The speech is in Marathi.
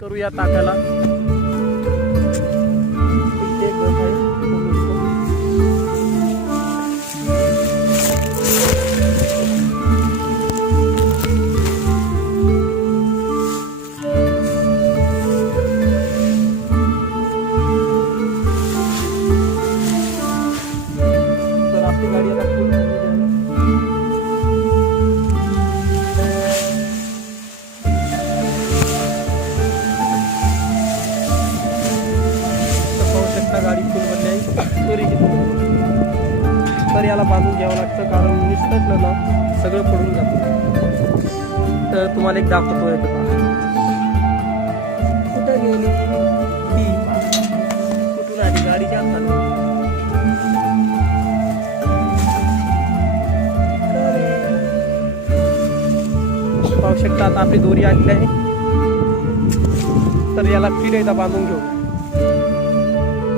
करूया टाकायला. इथे एक गट आहे. तर आपली गाडी आता फुल झालेली आहे. गाडी फुल बनली आहे. तर याला बांधून घ्यावं लागतं, कारण निसटलं ना सगळं पडून जातं. तर तुम्हाला एक दाखवतो आहे. कुठं गेली ती, कुठून आली गाडीच्या हातात. पाहू शकता आता आपली दोरी आलेली आहे. तर याला फिर एकदा बांधून घेऊ.